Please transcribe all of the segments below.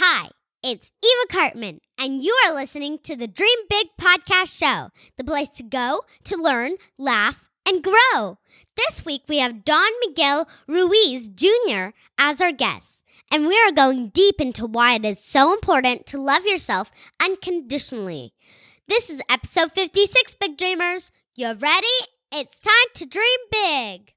Hi, it's Eva Cartman, and you are listening to the Dream Big Podcast Show, the place to go to learn, laugh, and grow. This week we have Don Miguel Ruiz Jr. as our guest, and we are going deep into why it is so important to love yourself unconditionally. This is episode 56, Big Dreamers. You ready? It's time to dream big.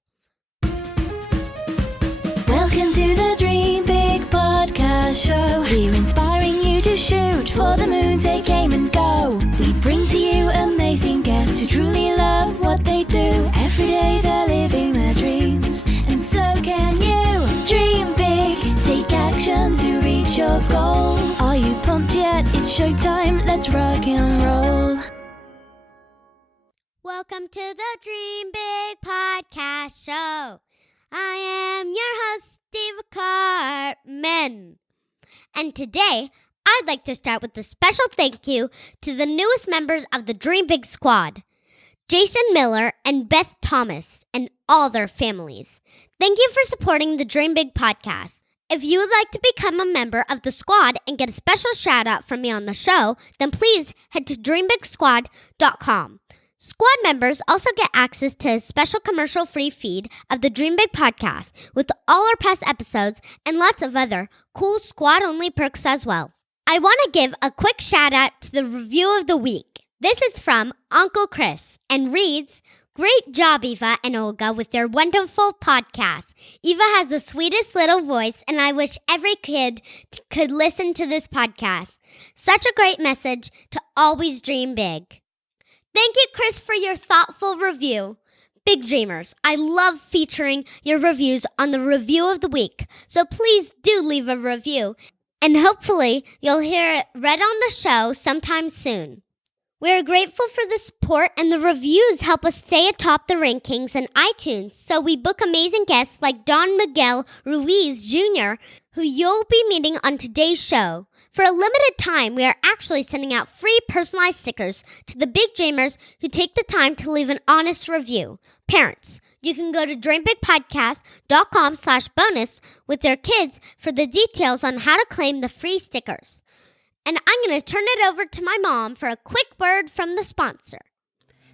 Welcome to the Dream Big Podcast Show. We're inspiring you to shoot for the moon, take aim and go. We bring to you amazing guests who truly love what they do. Every day they're living their dreams, and so can you. Dream big, take action to reach your goals. Are you pumped yet? It's showtime, let's rock and roll. Welcome to the Dream Big Podcast Show. I am your host, Eva Cartman. And today, I'd like to start with a special thank you to the newest members of the Dream Big Squad, Jason Miller and Beth Thomas, and all their families. Thank you for supporting the Dream Big podcast. If you would like to become a member of the squad and get a special shout out from me on the show, then please head to dreambigsquad.com. Squad members also get access to a special commercial-free feed of the Dream Big podcast with all our past episodes and lots of other cool squad-only perks as well. I want to give a quick shout-out to the review of the week. This is from Uncle Chris and reads, "Great job, Eva and Olga, with your wonderful podcast. Eva has the sweetest little voice, and I wish every kid could listen to this podcast. Such a great message to always dream big." Thank you, Chris, for your thoughtful review. Big Dreamers, I love featuring your reviews on the review of the week, so please do leave a review, and hopefully you'll hear it read on the show sometime soon. We are grateful for the support, and the reviews help us stay atop the rankings in iTunes, so we book amazing guests like Don Miguel Ruiz Jr., who you'll be meeting on today's show. For a limited time, we are actually sending out free personalized stickers to the Big Dreamers who take the time to leave an honest review. Parents, you can go to dreambigpodcast.com/bonus with their kids for the details on how to claim the free stickers. And I'm going to turn it over to my mom for a quick word from the sponsor.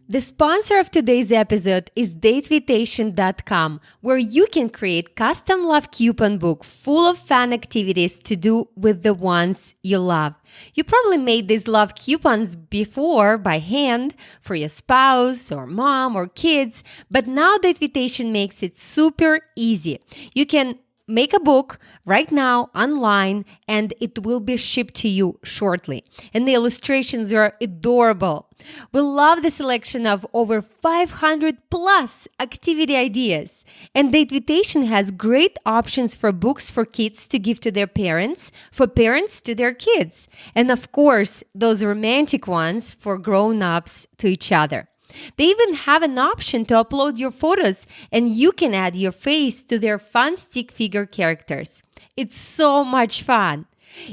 The sponsor of today's episode is datevitation.com, where you can create custom love coupon book full of fun activities to do with the ones you love. You probably made these love coupons before by hand for your spouse or mom or kids, but now Datevitation makes it super easy. You can make a book right now online, and it will be shipped to you shortly. And the illustrations are adorable. We love the selection of over 500 plus activity ideas. And Datevitation has great options for books for kids to give to their parents, for parents to their kids, and of course, those romantic ones for grown-ups to each other. They even have an option to upload your photos, and you can add your face to their fun stick figure characters. It's so much fun.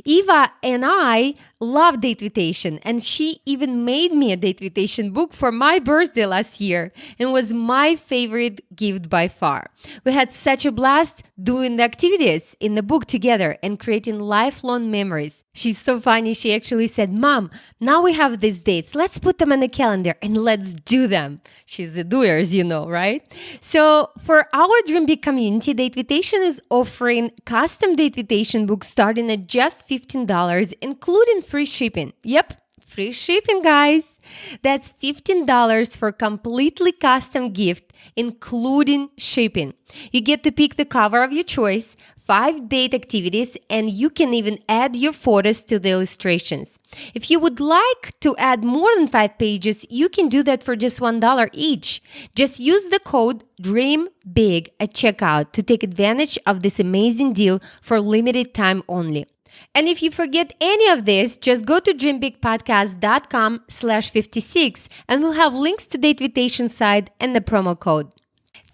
Eva and I love Datevitation, and she even made me a Datevitation book for my birthday last year, and was my favorite gift by far. We had such a blast doing the activities in the book together and creating lifelong memories. She's so funny. She actually said, "Mom, now we have these dates. Let's put them on the calendar and let's do them." She's a doer, as you know, right? So for our Dream Big community, Datevitation is offering custom Datevitation books starting at just $15, including free shipping. Yep, free shipping, guys. That's $15 for completely custom gift, including shipping. You get to pick the cover of your choice, 5 date activities, and you can even add your photos to the illustrations. If you would like to add more than 5 pages, you can do that for just $1 each. Just use the code DREAMBIG at checkout to take advantage of this amazing deal for limited time only. And if you forget any of this, just go to dreambigpodcast.com/56 and we'll have links to Datevitation site and the promo code.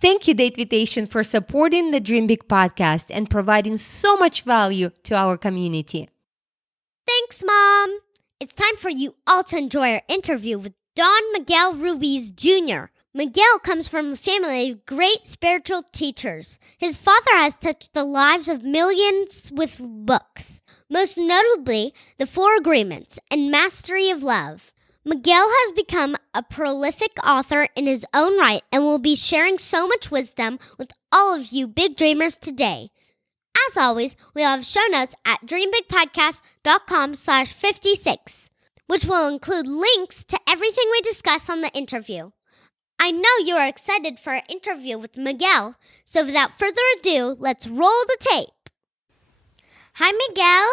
Thank you, Datevitation, for supporting the Dream Big podcast and providing so much value to our community. Thanks, Mom. It's time for you all to enjoy our interview with Don Miguel Ruiz Jr., Miguel comes from a family of great spiritual teachers. His father has touched the lives of millions with books, most notably The Four Agreements and Mastery of Love. Miguel has become a prolific author in his own right and will be sharing so much wisdom with all of you big dreamers today. As always, we have show notes at dreambigpodcast.com/56, which will include links to everything we discuss on the interview. I know you are excited for our interview with Miguel, so without further ado, let's roll the tape. Hi, Miguel.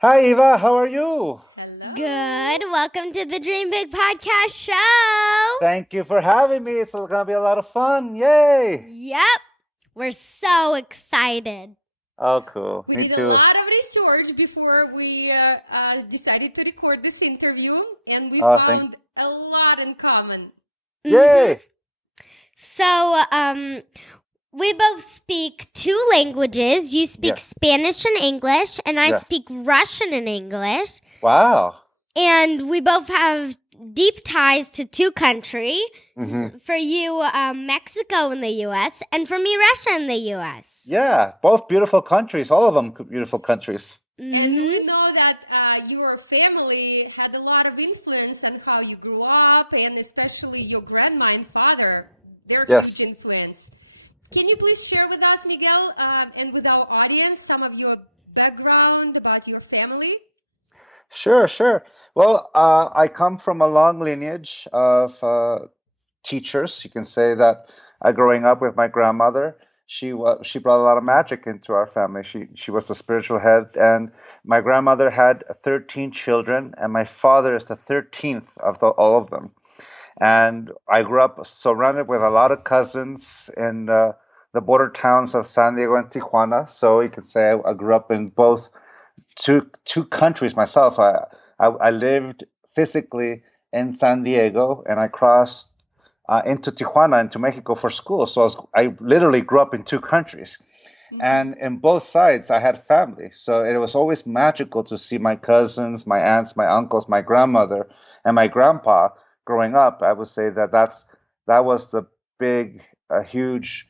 Hi, Eva. How are you? Hello. Good. Welcome to the Dream Big Podcast Show. Thank you for having me. It's going to be a lot of fun. Yay. Yep. We're so excited. Oh, cool. We Me did too. a lot of research before we decided to record this interview, and we Oh, found a lot in common. Yay. So, we both speak two languages. You speak Yes. Spanish and English, and I Yes. speak Russian and English. Wow. And we both have deep ties to two countries. Mhm. For you, Mexico and the U.S., and for me, Russia and the U.S. Yeah. Both beautiful countries. All of them beautiful countries. And we know that your family had a lot of influence on how you grew up, and especially your grandma and father, their Yes. huge influence. Can you please share with us, Miguel, and with our audience, some of your background about your family? Sure. Well, I come from a long lineage of teachers. You can say that growing up with my grandmother, she brought a lot of magic into our family. She was the spiritual head, and my grandmother had 13 children, and my father is the 13th of all of them. And I grew up surrounded with a lot of cousins in the border towns of San Diego and Tijuana. So you could say I grew up in both two countries myself. I lived physically in San Diego, and I crossed into Tijuana, into Mexico for school. So I literally grew up in two countries. And in both sides, I had family. So it was always magical to see my cousins, my aunts, my uncles, my grandmother, and my grandpa growing up. I would say that was the big, huge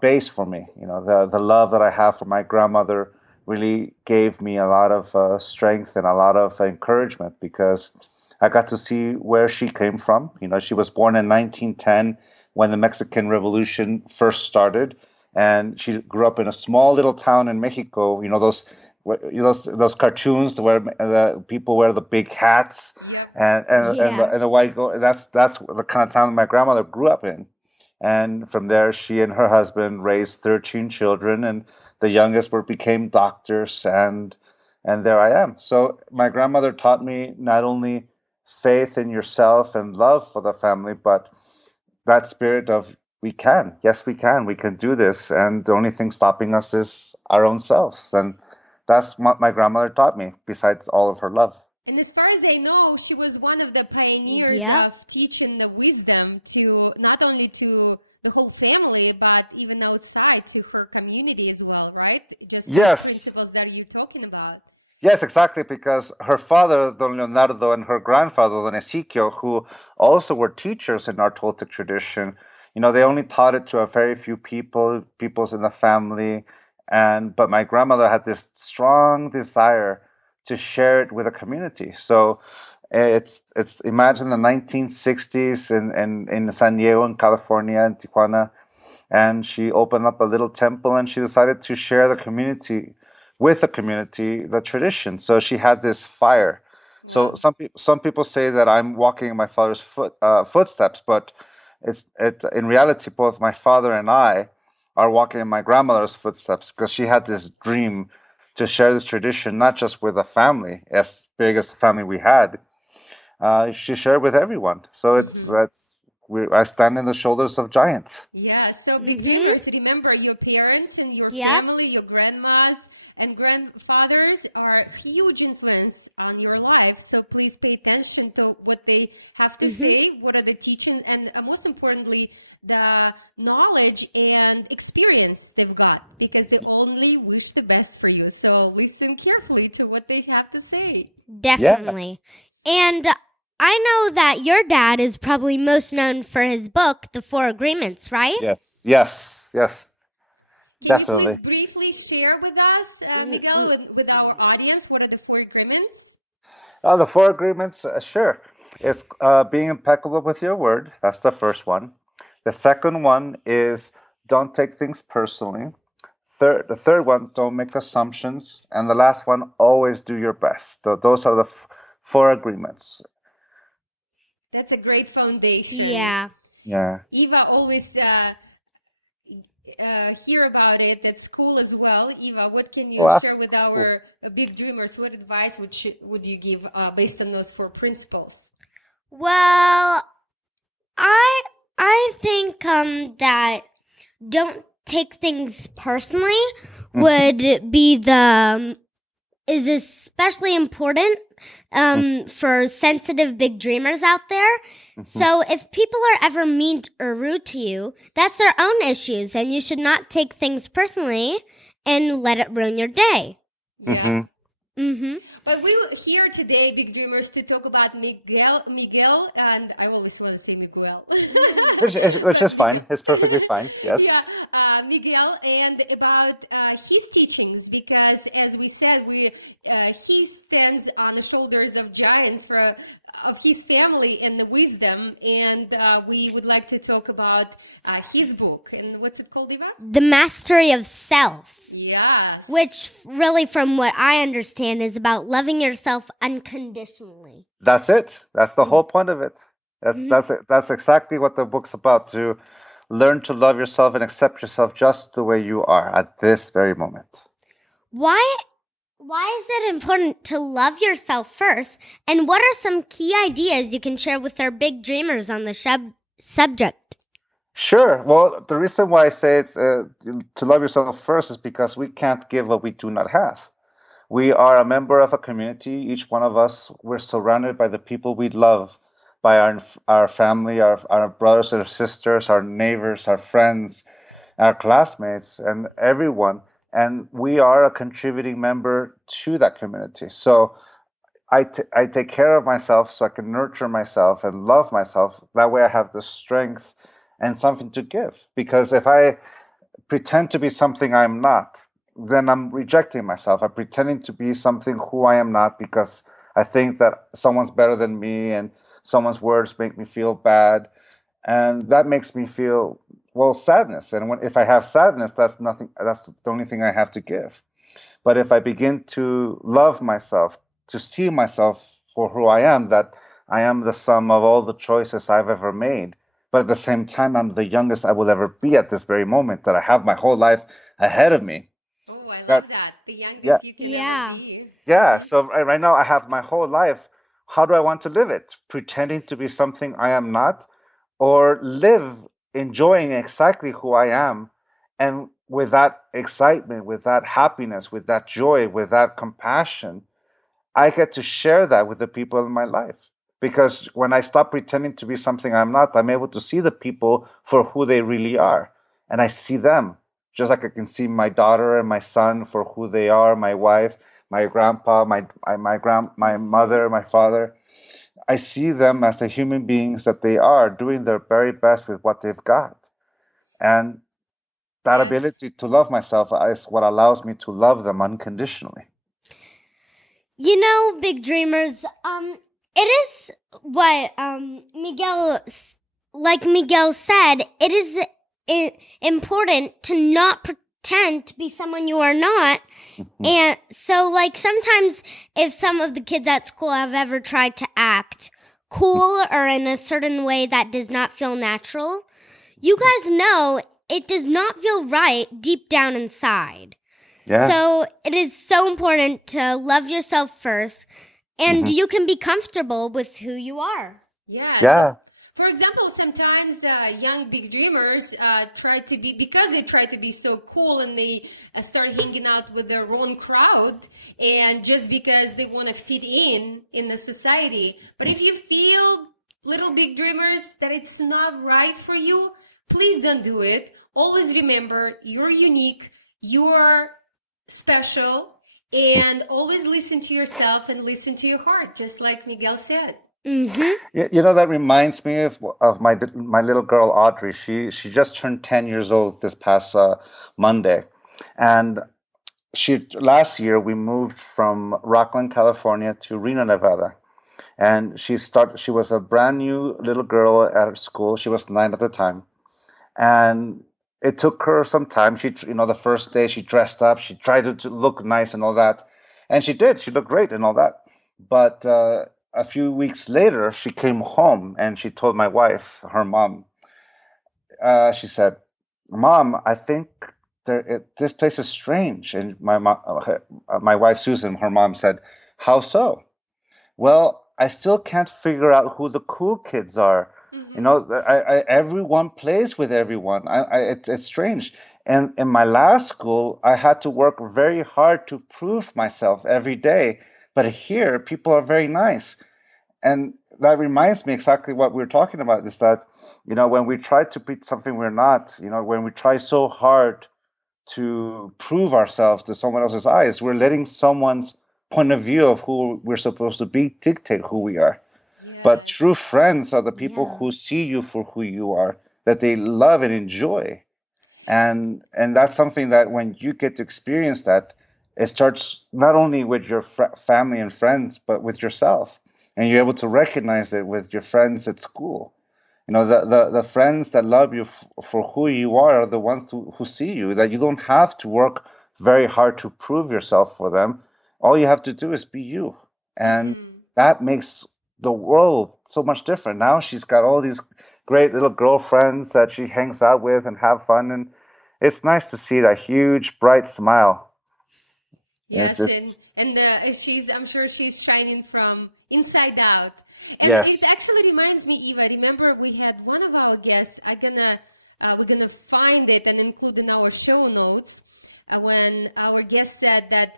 base for me. You know, the love that I have for my grandmother really gave me a lot of strength and a lot of encouragement, because I got to see where she came from. You know, she was born in 1910 when the Mexican Revolution first started, and she grew up in a small little town in Mexico. You know, those cartoons where the people wear the big hats and the white gold. That's the kind of town my grandmother grew up in. And from there, she and her husband raised 13 children, and the youngest became doctors, and there I am. So my grandmother taught me not only faith in yourself and love for the family, but that spirit of we can do this, and the only thing stopping us is our own selves. And that's what my grandmother taught me, besides all of her love. And as far as I know, she was one of the pioneers of teaching the wisdom to not only to the whole family, but even outside to her community as well, right? Just Yes. the principles that you're talking about. Yes, exactly, because her father, Don Leonardo, and her grandfather, Don Ezequiel, who also were teachers in our Toltec tradition, you know, they only taught it to a very few peoples in the family, but my grandmother had this strong desire to share it with the community. So it's imagine the 1960s in San Diego, in California, in Tijuana, and she opened up a little temple, and she decided to share the community the tradition. So she had this fire. So some people say that I'm walking in my father's footsteps, but it's in reality both my father and I are walking in my grandmother's footsteps, because she had this dream to share this tradition, not just with a family as big as the family we had. She shared with everyone. So I stand in the shoulders of giants. Yeah, so big dreamers, remember your parents and your family, your grandmas and grandfathers are huge influence on your life. So please pay attention to what they have to say, what are the teachings, and most importantly, the knowledge and experience they've got, because they only wish the best for you. So listen carefully to what they have to say. Definitely. And I know that your dad is probably most known for his book, The Four Agreements, right? Yes, Can definitely. you please briefly share with us, Miguel, with our audience, what are the four agreements? The four agreements, sure. It's being impeccable with your word. That's the first one. The second one is don't take things personally. The third one, don't make assumptions. And the last one, always do your best. Those are the four agreements. That's a great foundation. Yeah. Yeah. Eva always hear about it. That's cool as well. Eva, what can you Well, share that's with cool. our big dreamers? What advice would you give based on those four principles? Well, I think that don't take things personally would be is especially important for sensitive big dreamers out there. So if people are ever mean or rude to you, that's their own issues, and you should not take things personally and let it ruin your day. Yeah. Mm-hmm. But we were here today, Big Dreamers, to talk about Miguel, and I always want to say Miguel. Which is fine. It's perfectly fine. Yes. Yeah, Miguel, and about his teachings, because as we said, he stands on the shoulders of giants of his family and the wisdom, and we would like to talk about his book. And what's it called, Eva? The Mastery of Self. Yes. Which really, from what I understand, is about loving yourself unconditionally. That's it. That's the whole point of it. That's exactly what the book's about, to learn to love yourself and accept yourself just the way you are at this very moment. Why is it important to love yourself first? And what are some key ideas you can share with our big dreamers on the subject? Sure. Well, the reason why I say it's to love yourself first is because we can't give what we do not have. We are a member of a community. Each one of us, we're surrounded by the people we love, by our family, our brothers and sisters, our neighbors, our friends, our classmates, and everyone. And we are a contributing member to that community. So I take care of myself so I can nurture myself and love myself. That way I have the strength and something to give. Because if I pretend to be something I'm not, then I'm rejecting myself. I'm pretending to be something who I am not because I think that someone's better than me and someone's words make me feel bad. And that makes me feel, well, sadness. And if I have sadness, that's the only thing I have to give. But if I begin to love myself, to see myself for who I am, that I am the sum of all the choices I've ever made, but at the same time, I'm the youngest I will ever be at this very moment, that I have my whole life ahead of me. Oh, I love that. The youngest you can ever be. Yeah. So right now I have my whole life. How do I want to live it? Pretending to be something I am not, or live enjoying exactly who I am, and with that excitement, with that happiness, with that joy, with that compassion, I get to share that with the people in my life. Because when I stop pretending to be something I'm not, I'm able to see the people for who they really are. And I see them just like I can see my daughter and my son for who they are, my wife, my grandpa, my mother, my father. I see them as the human beings that they are, doing their very best with what they've got. And that ability to love myself is what allows me to love them unconditionally. You know, big dreamers, it is what Miguel said, it is important to not pretend to be someone you are not. And so, like, sometimes if some of the kids at school have ever tried to act cool or in a certain way that does not feel natural, you guys know it does not feel right deep down inside. Yeah. So it is so important to love yourself first, and you can be comfortable with who you are. Yes. Yeah. For example, sometimes young big dreamers try to be so cool, and they start hanging out with their own crowd, and just because they want to fit in the society. But if you feel, little big dreamers, that it's not right for you, please don't do it. Always remember, you're unique, you're special, and always listen to yourself and listen to your heart, just like Miguel said. Mm-hmm. That reminds me of my little girl Audrey. She just turned 10 years old this past Monday, and she last year we moved from Rockland, California to Reno, Nevada. And she was a brand new little girl at her school. She was 9 at the time. And it took her some time. The first day she dressed up, she tried to look nice and all that. And she did. She looked great and all that. But a few weeks later, she came home and she told my wife, her mom, she said, "Mom, I think this place is strange." And my wife, Susan, her mom said, "How so?" "Well, I still can't figure out who the cool kids are. Everyone plays with everyone. It's strange. And in my last school, I had to work very hard to prove myself every day. But here, people are very nice." And that reminds me exactly what we were talking about is that, when we try to be something we're not, when we try so hard to prove ourselves to someone else's eyes, we're letting someone's point of view of who we're supposed to be dictate who we are. But true friends are the people Yeah. who see you for who you are, that they love and enjoy. And that's something that when you get to experience that, it starts not only with your family and friends, but with yourself. And you're able to recognize it with your friends at school. The friends that love you for who you are the ones who see you, that you don't have to work very hard to prove yourself for them. All you have to do is be you. And that makes the world so much different. Now she's got all these great little girlfriends that she hangs out with and have fun. And it's nice to see that huge, bright smile. Yes, It's and I'm sure she's shining from inside out. And it yes. actually reminds me, Eva, remember we had one of our guests, we're gonna find it and include in our show notes, when our guest said that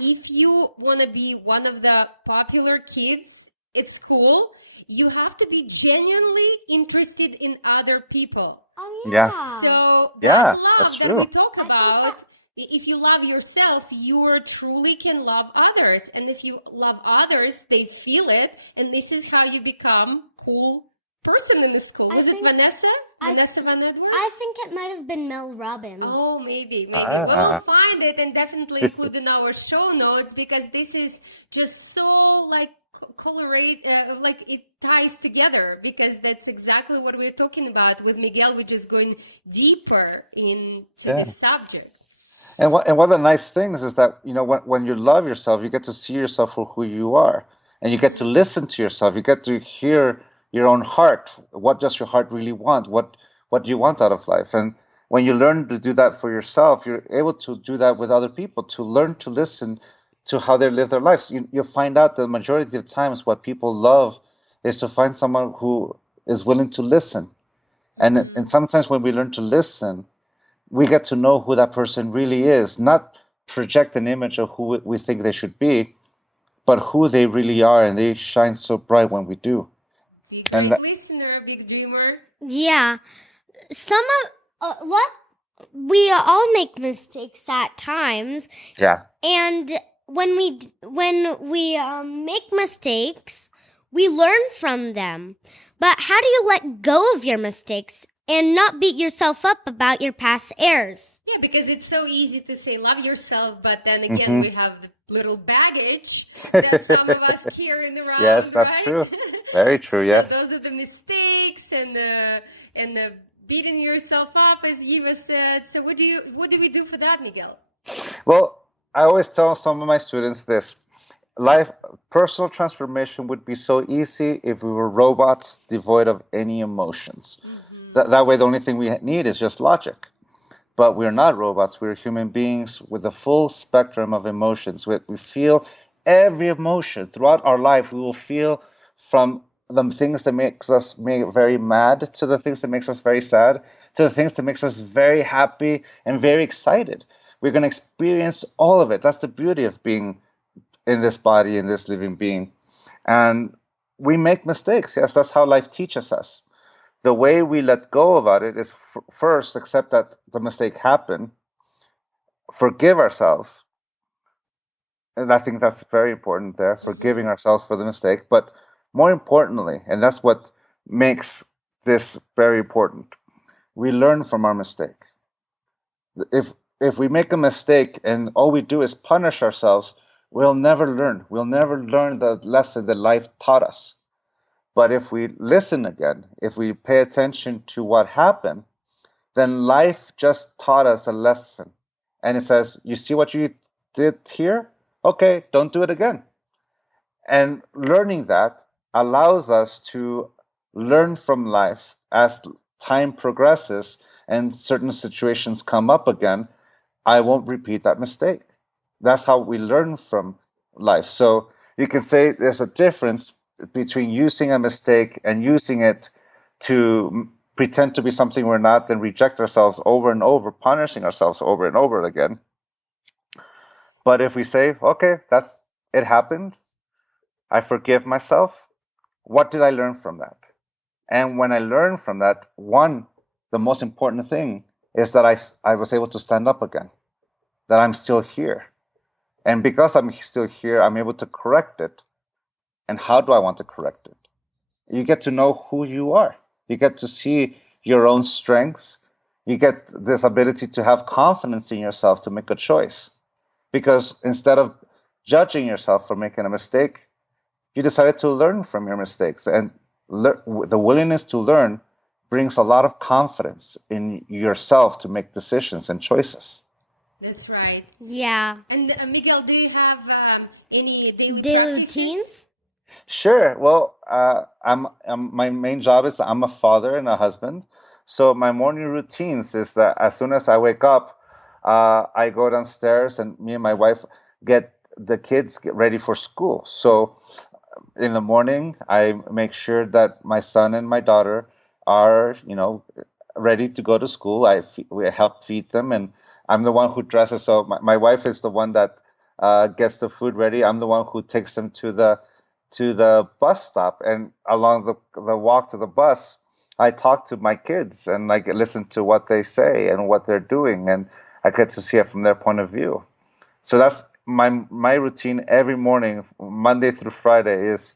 if you wanna be one of the popular kids at school, you have to be genuinely interested in other people. Oh Yeah. yeah. So Yeah, that that's love that true. we talk about, if you love yourself, you truly can love others. And if you love others, they feel it. And this is how you become cool person in the school. Was it Vanessa? Vanessa Van Edwards? I think it might have been Mel Robbins. Oh, maybe. We will Ah. find it and definitely include in our show notes, because this is just so like colorate, like it ties together, because that's exactly what we're talking about with Miguel. We're just going deeper into this subject. And one of the nice things is that, when you love yourself, you get to see yourself for who you are, and you get to listen to yourself. You get to hear your own heart. What does your heart really want? What do you want out of life? And when you learn to do that for yourself, you're able to do that with other people, to learn to listen to how they live their lives. You'll find out the majority of times what people love is to find someone who is willing to listen. And sometimes when we learn to listen, we get to know who that person really is, not project an image of who we think they should be, but who they really are, and they shine so bright when we do. Be a And great listener, big dreamer. Yeah. We all make mistakes at times, yeah, and when we make mistakes, we learn from them. But how do you let go of your mistakes and not beat yourself up about your past errors? Yeah, because it's so easy to say love yourself, but then again, we have the little baggage that some of us carrying around. yes, that's right? true. Very true. So Yes. those are the mistakes and the beating yourself up, as Eva said. So what do we do for that, Miguel? Well, I always tell some of my students this. Personal transformation would be so easy if we were robots devoid of any emotions. That way, the only thing we need is just logic. But we're not robots. We're human beings with a full spectrum of emotions. We feel every emotion throughout our life. We will feel from the things that makes us very mad to the things that makes us very sad to the things that makes us very happy and very excited. We're going to experience all of it. That's the beauty of being in this body, in this living being. And we make mistakes. Yes, that's how life teaches us. The way we let go about it is first accept that the mistake happened, forgive ourselves. And I think that's very important there, forgiving ourselves for the mistake. But more importantly, and that's what makes this very important, we learn from our mistake. If we make a mistake and all we do is punish ourselves, we'll never learn. We'll never learn the lesson that life taught us. But if we listen again, if we pay attention to what happened, then life just taught us a lesson. And it says, you see what you did here? Okay, don't do it again. And learning that allows us to learn from life as time progresses and certain situations come up again. I won't repeat that mistake. That's how we learn from life. So you can say there's a difference between using a mistake and using it to pretend to be something we're not and reject ourselves over and over, punishing ourselves over and over again. But if we say, okay, it happened, I forgive myself, what did I learn from that? And when I learned from that, the most important thing is that I was able to stand up again, that I'm still here. And because I'm still here, I'm able to correct it. And how do I want to correct it? You get to know who you are. You get to see your own strengths. You get this ability to have confidence in yourself to make a choice. Because instead of judging yourself for making a mistake, you decided to learn from your mistakes. And the willingness to learn brings a lot of confidence in yourself to make decisions and choices. That's right. Yeah. And Miguel, do you have any daily Daily practices? routines? Sure. Well, my main job is I'm a father and a husband. So my morning routines is that as soon as I wake up, I go downstairs and me and my wife get the kids get ready for school. So in the morning, I make sure that my son and my daughter are, ready to go to school. We help feed them, and I'm the one who dresses. So my wife is the one that gets the food ready. I'm the one who takes them to the bus stop, and along the walk to the bus, I talk to my kids and I listen to what they say and what they're doing, and I get to see it from their point of view. So that's my routine every morning, Monday through Friday, is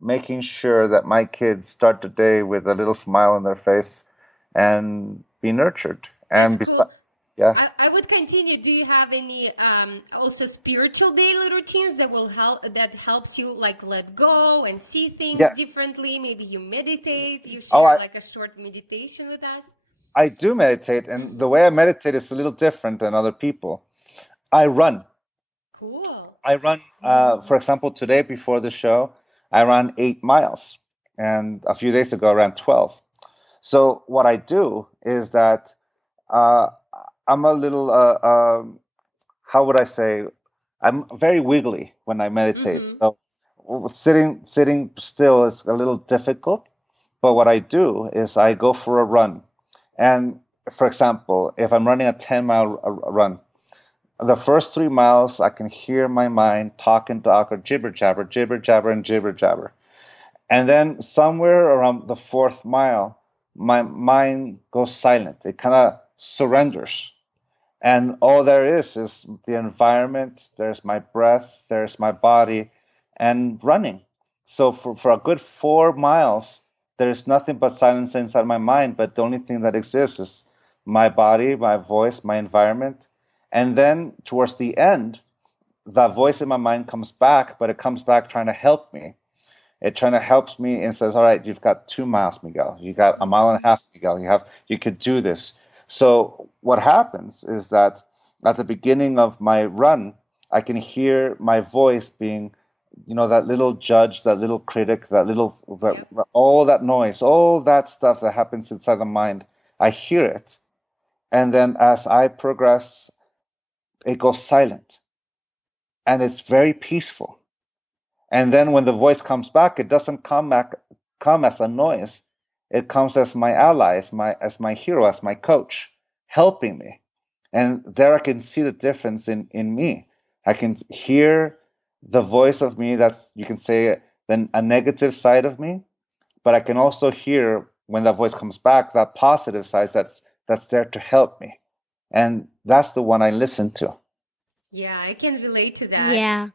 making sure that my kids start the day with a little smile on their face and be nurtured. And That's cool. yeah. I would continue. Do you have any also spiritual daily routines that helps you like let go and see things Yeah. differently? Maybe you meditate. You Oh, share like a short meditation with us. I do meditate, and the way I meditate is a little different than other people. I run. Cool. I run, for example, today before the show, I ran 8 miles, and a few days ago I ran 12. So what I do is that uh, I'm a little, how would I say, I'm very wiggly when I meditate. Mm-hmm. So sitting still is a little difficult. But what I do is I go for a run. And for example, if I'm running a 10-mile run, the first 3 miles, I can hear my mind talking or jibber jabber, and jibber jabber. And then somewhere around the fourth mile, my mind goes silent. It kind of surrenders. And all there is the environment, there's my breath, there's my body, and running. So for a good 4 miles, there's nothing but silence inside my mind. But the only thing that exists is my body, my voice, my environment. And then towards the end, the voice in my mind comes back, but it comes back trying to help me. It trying to help me and says, all right, you've got 2 miles, Miguel. You got a mile and a half, Miguel. You could do this. So what happens is that at the beginning of my run, I can hear my voice being, that little judge, that little critic, all that noise, all that stuff that happens inside the mind. I hear it. And then as I progress, it goes silent. And it's very peaceful. And then when the voice comes back, it doesn't come as a noise. It comes as my ally, as my hero, as my coach, helping me. And there I can see the difference in me. I can hear the voice of me that's, you can say, then a negative side of me, but I can also hear when that voice comes back, that positive side that's there to help me. And that's the one I listen to. Yeah, I can relate to that. Yeah.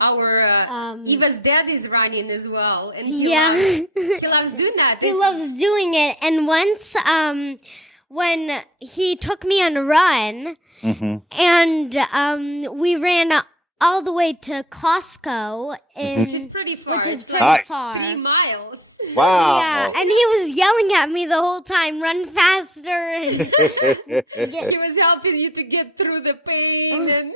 Our Eva's dad is running as well, and he loves doing that. He loves doing it. And once, when he took me on a run, and we ran all the way to Costco, which is pretty far. Which is It's pretty like far. 3 miles. Wow. Yeah, and he was yelling at me the whole time, run faster. And He was helping you to get through the pain and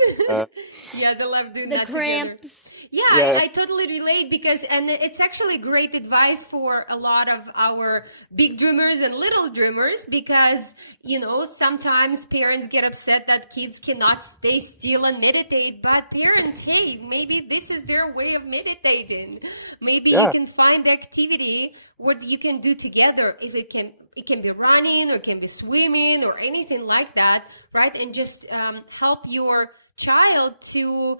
they love doing the that cramps. together. Yeah, I totally relate and it's actually great advice for a lot of our big dreamers and little dreamers because, sometimes parents get upset that kids cannot stay still and meditate, but parents, hey, maybe this is their way of meditating. Maybe you can find activity what you can do together. If it can be running or it can be swimming or anything like that, right? And just help your child to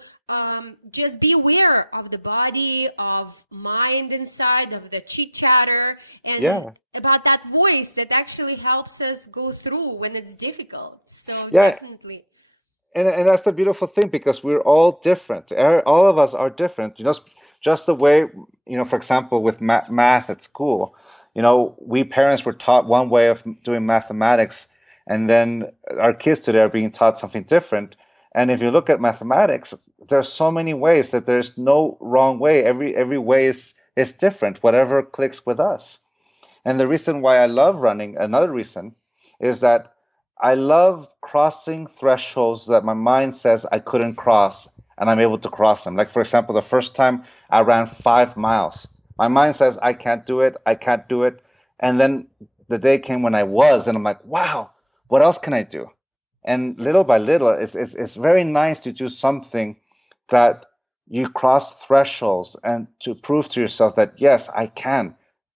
just be aware of the body, of mind inside, of the chit chatter, and about that voice that actually helps us go through when it's difficult. So definitely. And that's the beautiful thing because we're all different. All of us are different. Just the way, for example, with math at school, we parents were taught one way of doing mathematics, and then our kids today are being taught something different. And if you look at mathematics, there's so many ways that there's no wrong way. Every way is different, whatever clicks with us. And the reason why I love running, another reason, is that I love crossing thresholds that my mind says I couldn't cross, and I'm able to cross them. Like, for example, the first time I ran 5 miles, my mind says I can't do it. And then the day came when I was, and I'm like, wow, what else can I do? And little by little, it's very nice to do something that you cross thresholds and to prove to yourself that, yes, I can.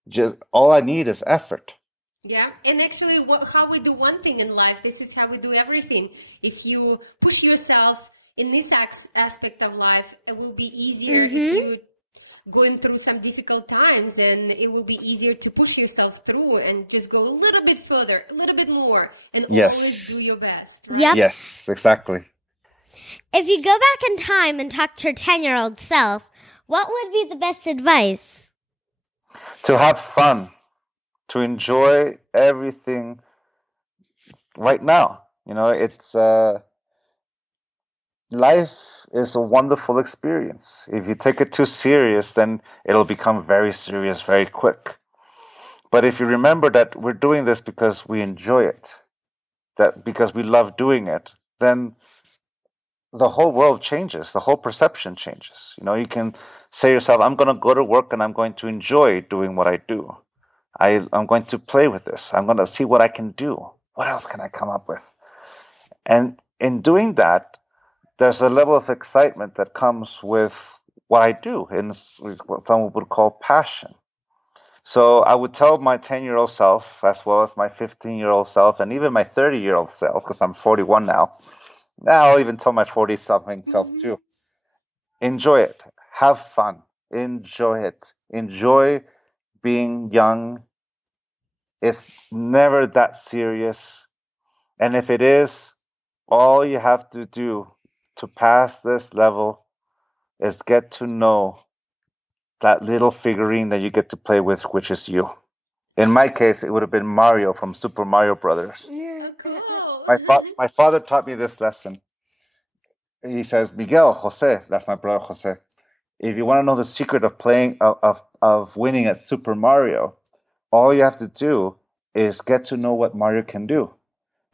Just all I need is effort. Yeah, and actually how we do one thing in life, this is how we do everything. If you push yourself in this aspect of life, it will be easier if you going through some difficult times, and it will be easier to push yourself through and just go a little bit further, a little bit more, and always do your best. Right? Yep. Yes, exactly. If you go back in time and talk to your 10-year-old self, what would be the best advice? To have fun, to enjoy everything right now. It's life is a wonderful experience. If you take it too serious, then it'll become very serious very quick. But if you remember that we're doing this because we enjoy it, that because we love doing it, then the whole world changes, the whole perception changes. You can say to yourself, I'm going to go to work and I'm going to enjoy doing what I do. I'm going to play with this. I'm going to see what I can do. What else can I come up with? And in doing that, there's a level of excitement that comes with what I do, and what someone would call passion. So I would tell my 10-year-old self, as well as my 15-year-old self, and even my 30-year-old self, because I'm 41 now. Now I'll even tell my 40-something self too. Enjoy it. Have fun. Enjoy it. Enjoy being young. It's never that serious. And if it is, all you have to do to pass this level is get to know that little figurine that you get to play with, which is you. In my case, it would have been Mario from Super Mario Brothers. Cool. My father taught me this lesson. He says, Miguel, Jose, that's my brother Jose. If you want to know the secret of playing, of winning at Super Mario, all you have to do is get to know what Mario can do.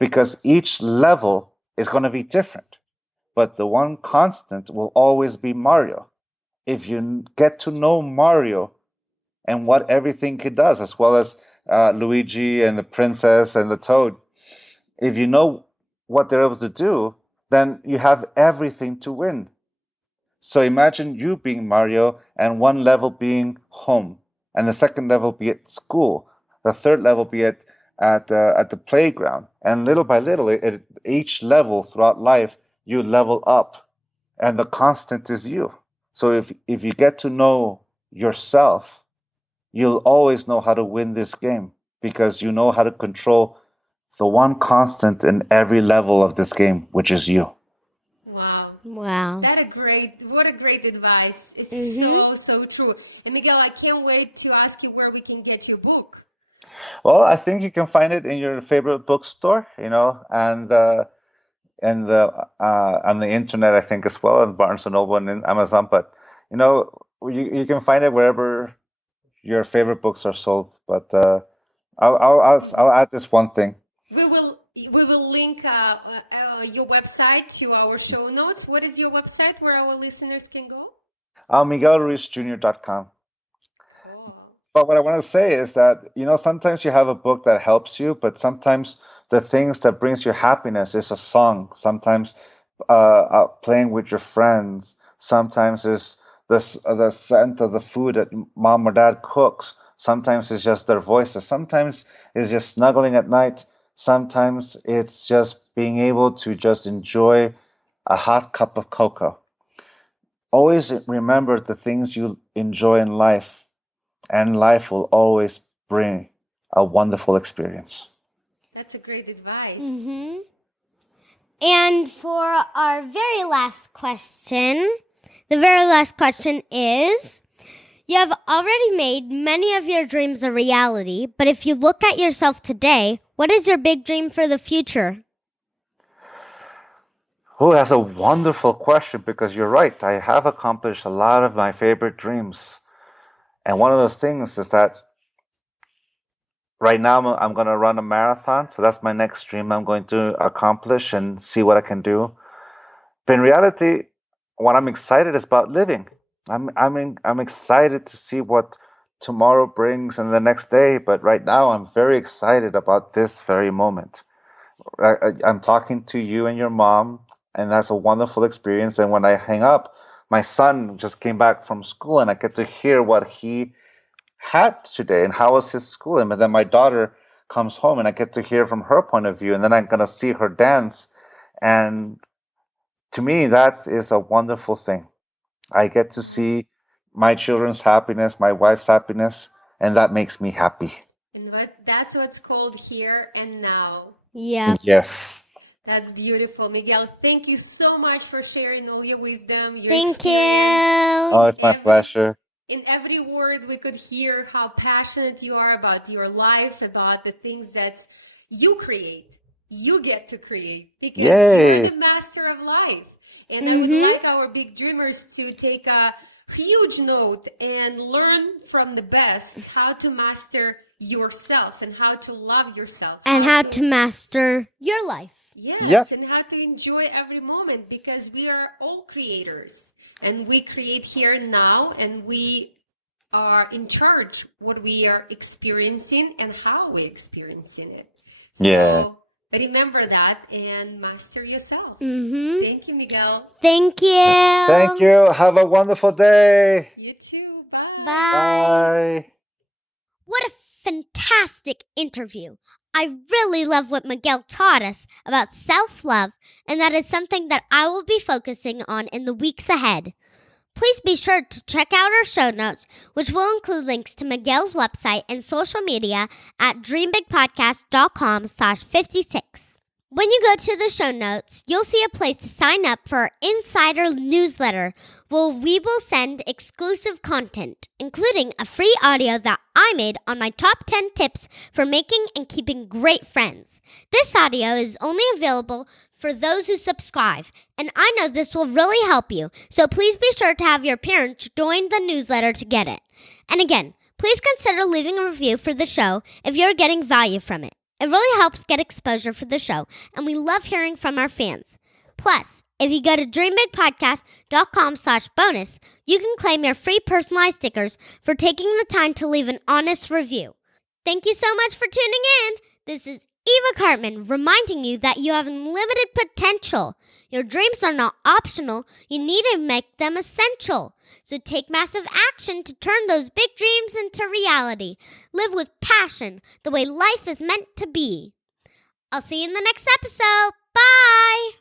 Because each level is going to be different. But the one constant will always be Mario. If you get to know Mario and what everything he does, as well as Luigi and the princess and the toad, if you know what they're able to do, then you have everything to win. So imagine you being Mario and one level being home, and the second level be at school, the third level be at the playground, and little by little, each level throughout life, you level up, and the constant is you. So if you get to know yourself, you'll always know how to win this game because you know how to control the one constant in every level of this game, which is you. Wow. Wow. What a great advice. It's so true. And Miguel, I can't wait to ask you where we can get your book. Well, I think you can find it in your favorite bookstore, and on the internet, I think as well, on Barnes and Noble and in Amazon. But you can find it wherever your favorite books are sold. But I'll add this one thing. We will link your website to our show notes. What is your website where our listeners can go? MiguelRuizJr.com. Oh. But what I want to say is that, sometimes you have a book that helps you, but sometimes the things that brings you happiness is a song. Sometimes playing with your friends. Sometimes it's the scent of the food that mom or dad cooks. Sometimes it's just their voices. Sometimes it's just snuggling at night. Sometimes it's just being able to just enjoy a hot cup of cocoa. Always remember the things you enjoy in life, and life will always bring a wonderful experience. That's a great advice. Mm-hmm. And for our very last question, the very last question is, you have already made many of your dreams a reality, but if you look at yourself today, what is your big dream for the future? Oh, that's a wonderful question, because you're right. I have accomplished a lot of my favorite dreams. And one of those things is that right now I'm going to run a marathon. So that's my next dream I'm going to accomplish and see what I can do. But in reality, what I'm excited is about living. I'm excited to see what tomorrow brings and the next day. But right now, I'm very excited about this very moment. I'm talking to you and your mom, and that's a wonderful experience. And when I hang up, my son just came back from school, and I get to hear what he had today and how was his school. And then my daughter comes home, and I get to hear from her point of view, and then I'm going to see her dance. And to me, that is a wonderful thing. I get to see my children's happiness, my wife's happiness, and that makes me happy. And that's what's called here and now. Yeah. Yes. That's beautiful. Miguel, thank you so much for sharing all your wisdom, your Thank you. experience. Oh, it's my pleasure. In every word, we could hear how passionate you are about your life, about the things that you create. You get to create because Yay. you're the master of life. And I would like our big dreamers to take a huge note and learn from the best how to master yourself and how to love yourself. And how to master your life. Yes, Yep. and how to enjoy every moment, because we are all creators and we create here now, and we are in charge what we are experiencing and how we're experiencing it. Yeah. So remember that and master yourself. Mm-hmm. Thank you, Miguel. Thank you. Thank you. Have a wonderful day. You too. Bye. Bye. Bye. What a fantastic interview. I really love what Miguel taught us about self-love, and that is something that I will be focusing on in the weeks ahead. Please be sure to check out our show notes, which will include links to Miguel's website and social media at dreambigpodcast.com/56. When you go to the show notes, you'll see a place to sign up for our insider newsletter, where we will send exclusive content, including a free audio that I made on my top 10 tips for making and keeping great friends. This audio is only available for those who subscribe, and I know this will really help you, so please be sure to have your parents join the newsletter to get it. And again, please consider leaving a review for the show if you're getting value from it. It really helps get exposure for the show, and we love hearing from our fans. Plus, if you go to dreambigpodcast.com/bonus, you can claim your free personalized stickers for taking the time to leave an honest review. Thank you so much for tuning in. This is Eva Cartman reminding you that you have unlimited potential. Your dreams are not optional. You need to make them essential. So take massive action to turn those big dreams into reality. Live with passion, the way life is meant to be. I'll see you in the next episode. Bye!